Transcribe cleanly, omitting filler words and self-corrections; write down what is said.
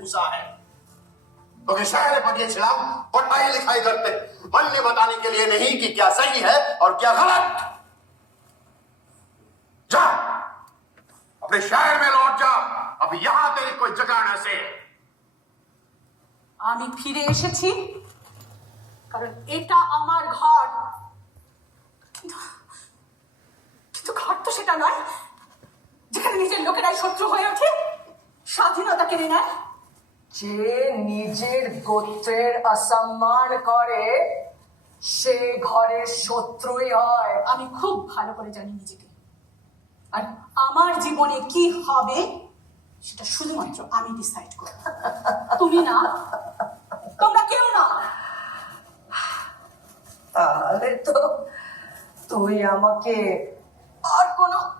घुसा है। तो शहर में पढ़िए पढ़ाई लिखाई करते, बनने बताने के लिए नहीं कि क्या सही है और क्या गलत। जा अपने शहर में लौट जा, अब यहां तेरी कोई जगह न से। আমি ফিরে এসেছি কারণ এটা আমার ঘর। কিন্তু কিন্তু ঘর তো সেটা নয় যেখানে নিজের লোকেরাই শত্রু হয়ে ওঠে, স্বাধীনতা কেড়ে নেয়। যে নিজের গোত্রের অসম্মান করে সে ঘরের শত্রুই হয়। আমি খুব ভালো করে জানি নিজেকে, আর আমার জীবনে কি হবে সেটা শুধুমাত্র আমি ডিসাইড করব, তুমি না, তোমরা কেউ না। তাহলে তো তুই আমাকে